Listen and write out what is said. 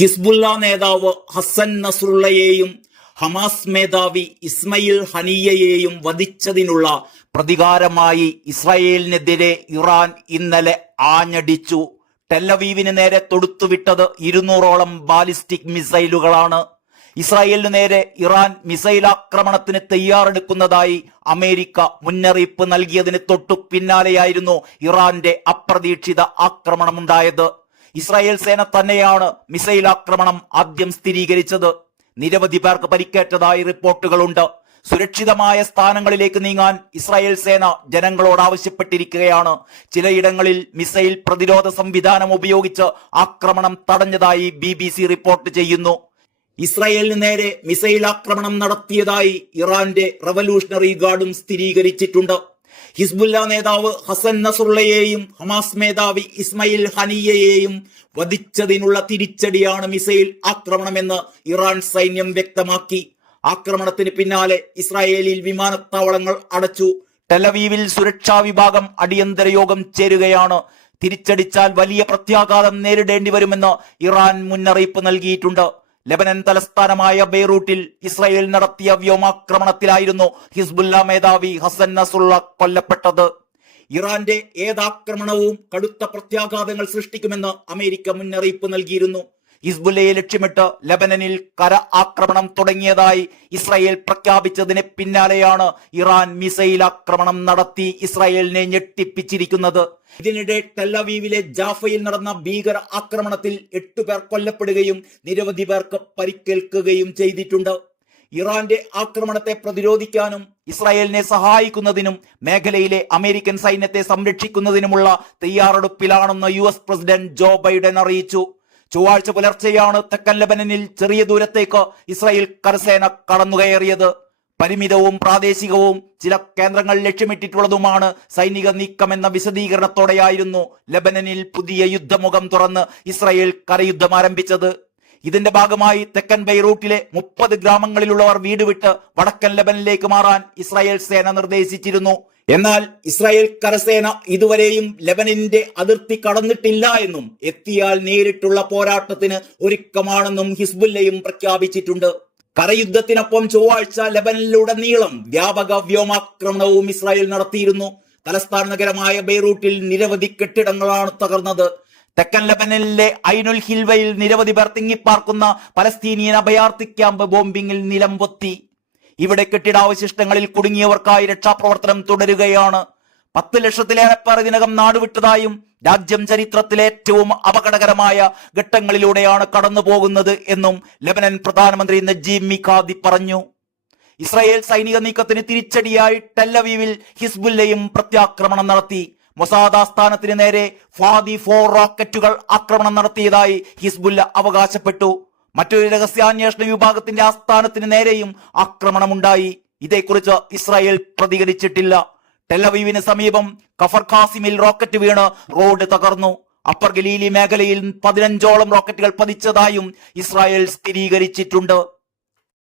ഹിസ്ബുല്ല നേതാവ് ഹസൻ നസ്രുള്ളയെയും ഹമാസ് മേധാവി ഇസ്മയിൽ ഹനിയയെയും വധിച്ചതിനുള്ള പ്രതികാരമായി ഇസ്രായേലിനെതിരെ ഇറാൻ ഇന്നലെ ആഞ്ഞടിച്ചു. ടെല്ലവീവിന് നേരെ തൊടുത്തുവിട്ടത് 200ഓളം ബാലിസ്റ്റിക് മിസൈലുകളാണ്. ഇസ്രായേലിന് നേരെ ഇറാൻ മിസൈൽ ആക്രമണത്തിന് തയ്യാറെടുക്കുന്നതായി അമേരിക്ക മുന്നറിയിപ്പ് നൽകിയതിന് തൊട്ടു പിന്നാലെയായിരുന്നു ഇറാന്റെ അപ്രതീക്ഷിത ആക്രമണമുണ്ടായത്. ഇസ്രായേൽ സേന തന്നെയാണ് മിസൈൽ ആക്രമണം ആദ്യം സ്ഥിരീകരിച്ചത്. നിരവധി പേർക്ക് പരിക്കേറ്റതായി റിപ്പോർട്ടുകളുണ്ട്. സുരക്ഷിതമായ സ്ഥാനങ്ങളിലേക്ക് നീങ്ങാൻ ഇസ്രായേൽ സേന ജനങ്ങളോട് ആവശ്യപ്പെട്ടിരിക്കുകയാണ്. ചിലയിടങ്ങളിൽ മിസൈൽ പ്രതിരോധ സംവിധാനം ഉപയോഗിച്ച് ആക്രമണം തടഞ്ഞതായി BBC റിപ്പോർട്ട് ചെയ്യുന്നു. ഇസ്രായേലിന് നേരെ മിസൈൽ ആക്രമണം നടത്തിയതായി ഇറാന്റെ റവല്യൂഷണറി ഗാർഡും സ്ഥിരീകരിച്ചിട്ടുണ്ട്. ഹിസ്ബുല്ല നേതാവ് ഹസൻ നസ്രുള്ളയെയും ഹമാസ് മേധാവി ഇസ്മയിൽ ഹനിയയെയും വധിച്ചതിനുള്ള തിരിച്ചടിയാണ് മിസൈൽ ആക്രമണമെന്ന് ഇറാൻ സൈന്യം വ്യക്തമാക്കി. ആക്രമണത്തിന് പിന്നാലെ ഇസ്രായേലിൽ വിമാനത്താവളങ്ങൾ അടച്ചു. ടെലവീവിൽ സുരക്ഷാ വിഭാഗം അടിയന്തര യോഗം ചേരുകയാണ്. തിരിച്ചടിച്ചാൽ വലിയ പ്രത്യാഘാതം നേരിടേണ്ടി വരുമെന്ന് ഇറാൻ മുന്നറിയിപ്പ് നൽകിയിട്ടുണ്ട്. ലെബനൻ തലസ്ഥാനമായ ബെയ്റൂട്ടിൽ ഇസ്രായേൽ നടത്തിയ വ്യോമാക്രമണത്തിലായിരുന്നു ഹിസ്ബുല്ല മേധാവി ഹസൻ നസ്രുള്ള കൊല്ലപ്പെട്ടത്. ഇറാന്റെ ഏതാക്രമണവും കടുത്ത പ്രത്യാഘാതങ്ങൾ സൃഷ്ടിക്കുമെന്ന് അമേരിക്ക മുന്നറിയിപ്പ് നൽകിയിരുന്നു. ഹിസ്ബുല്ലയെ ലക്ഷ്യമിട്ട് ലെബനനിൽ കര ആക്രമണം തുടങ്ങിയതായി ഇസ്രായേൽ പ്രഖ്യാപിച്ചതിന് പിന്നാലെയാണ് ഇറാൻ മിസൈൽ ആക്രമണം നടത്തി ഇസ്രായേലിനെ ഞെട്ടിപ്പിച്ചിരിക്കുന്നത്. ഇതിനിടെ ടെല്ലവീവിലെ ജാഫയിൽ നടന്ന ഭീകര ആക്രമണത്തിൽ 8 പേർ കൊല്ലപ്പെടുകയും നിരവധി പേർക്ക് പരിക്കേൽക്കുകയും ചെയ്തിട്ടുണ്ട്. ഇറാന്റെ ആക്രമണത്തെ പ്രതിരോധിക്കാനും ഇസ്രായേലിനെ സഹായിക്കുന്നതിനും മേഖലയിലെ അമേരിക്കൻ സൈന്യത്തെ സംരക്ഷിക്കുന്നതിനുമുള്ള തയ്യാറെടുപ്പിലാണെന്ന് US പ്രസിഡന്റ് ജോ ബൈഡൻ അറിയിച്ചു. ചൊവ്വാഴ്ച പുലർച്ചെയാണ് തെക്കൻ ലെബനനിൽ ചെറിയ ദൂരത്തേക്ക് ഇസ്രായേൽ കരസേന കടന്നുകയറിയത്. പരിമിതവും പ്രാദേശികവും ചില കേന്ദ്രങ്ങൾ ലക്ഷ്യമിട്ടിട്ടുള്ളതുമാണ് സൈനിക നീക്കമെന്ന വിശദീകരണത്തോടെയായിരുന്നു ലെബനനിൽ പുതിയ യുദ്ധമുഖം തുറന്ന് ഇസ്രായേൽ കരയുദ്ധം ആരംഭിച്ചത്. ഇതിന്റെ ഭാഗമായി തെക്കൻ ബെയ്റൂട്ടിലെ 30 ഗ്രാമങ്ങളിലുള്ളവർ വീട് വിട്ട് വടക്കൻ ലെബനിലേക്ക് മാറാൻ ഇസ്രായേൽ സേന നിർദ്ദേശിച്ചിരുന്നു. എന്നാൽ ഇസ്രായേൽ കരസേന ഇതുവരെയും ലെബനനിന്റെ അതിർത്തി കടന്നിട്ടില്ല എന്നും എത്തിയാൽ നേരിട്ടുള്ള പോരാട്ടത്തിന് ഒരുക്കമാണെന്നും ഹിസ്ബുല്ലയും പ്രഖ്യാപിച്ചിട്ടുണ്ട്. കരയുദ്ധത്തിനൊപ്പം ചൊവ്വാഴ്ച ലെബനനിലുടനീളം വ്യാപക വ്യോമാക്രമണവും ഇസ്രായേൽ നടത്തിയിരുന്നു. തലസ്ഥാന നഗരമായ ബെയ്റൂട്ടിൽ നിരവധി കെട്ടിടങ്ങളാണ് തകർന്നത്. തെക്കൻ ലെബനനിലെ ഐനുൽ ഹിൽവയിൽ നിരവധി പേർ തിങ്ങിപ്പാർക്കുന്ന പലസ്തീനിയൻ അഭയാർത്ഥി ക്യാമ്പ് ബോംബിങ്ങിൽ നിലംപൊത്തി. ഇവിടെ കെട്ടിടാവശിഷ്ടങ്ങളിൽ കുടുങ്ങിയവർക്കായി രക്ഷാപ്രവർത്തനം തുടരുകയാണ്. 10 ലക്ഷത്തിലേറെ പേർ ഇതിനകം നാടുവിട്ടതായും രാജ്യം ചരിത്രത്തിലെ ഏറ്റവും അപകടകരമായ ഘട്ടങ്ങളിലൂടെയാണ് കടന്നു പോകുന്നത് എന്നും ലെബനൻ പ്രധാനമന്ത്രി നജീബ് മിഖാതി പറഞ്ഞു. ഇസ്രായേൽ സൈനിക നീക്കത്തിന് തിരിച്ചടിയായി ടെല്ലവീവിൽ ഹിസ്ബുല്ലയും പ്രത്യാക്രമണം നടത്തി. മൊസാദ് ആസ്ഥാനത്തിന് നേരെ ഫാദി 4 റോക്കറ്റുകൾ ആക്രമണം നടത്തിയതായി ഹിസ്ബുല്ല അവകാശപ്പെട്ടു. മറ്റൊരു രഹസ്യാന്വേഷണ വിഭാഗത്തിന്റെ ആസ്ഥാനത്തിന് നേരെയും ആക്രമണമുണ്ടായി. ഇതേക്കുറിച്ച് ഇസ്രായേൽ പ്രതികരിച്ചിട്ടില്ല. ടെല്ലവീവിന് സമീപം കഫർ ഖാസിമിൽ റോക്കറ്റ് വീണ് റോഡ് തകർന്നു. അപ്പർ ഗലീലി മേഖലയിൽ 15ഓളം റോക്കറ്റുകൾ പതിച്ചതായും ഇസ്രായേൽ സ്ഥിരീകരിച്ചിട്ടുണ്ട്.